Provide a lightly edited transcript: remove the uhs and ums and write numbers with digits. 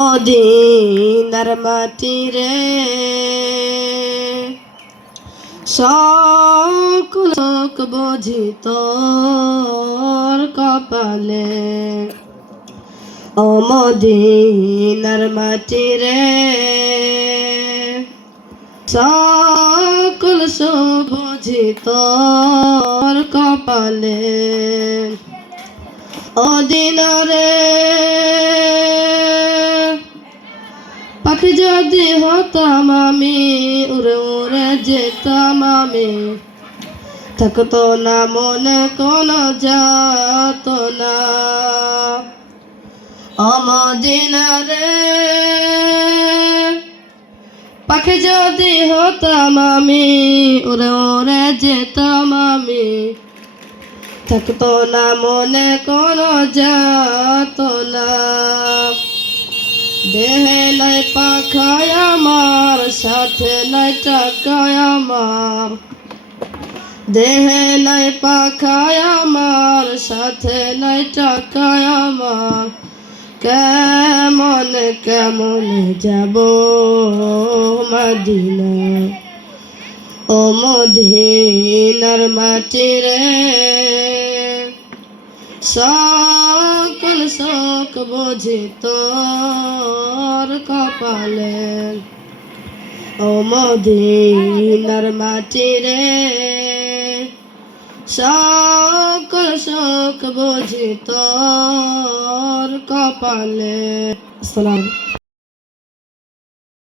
মদিনার মাটি রে সকল লোক বুঝি তোর কপালে। ও মদিনার মাটি রে সকল সুখ বুঝি তোর কপালে। ও দিনরে পাখি যদি হতাম আমি, উড়ে উড়ে যেতাম আমি, থাকতো না মনে কোনো যাত না। ও মদিনারে পাখি যদি হতাম আমি, উড়ে উড়ে যেতাম আমি, থাকতো না মনে কোনো যাত না। দেহে নাই পাখায় আমার, সাথে নাই টাকায় আমার, দেহে নাই পাখায় আমার, সাথে নাই টাকায় আমার, কেমন কেমন যাব মদিনা। ও মদিনার মাটি রে সকল শোক বুঝি তোর কপালে। ও মদিনার মাটি রে সকল শোক বুঝি তোর কপালে। আসসালাম।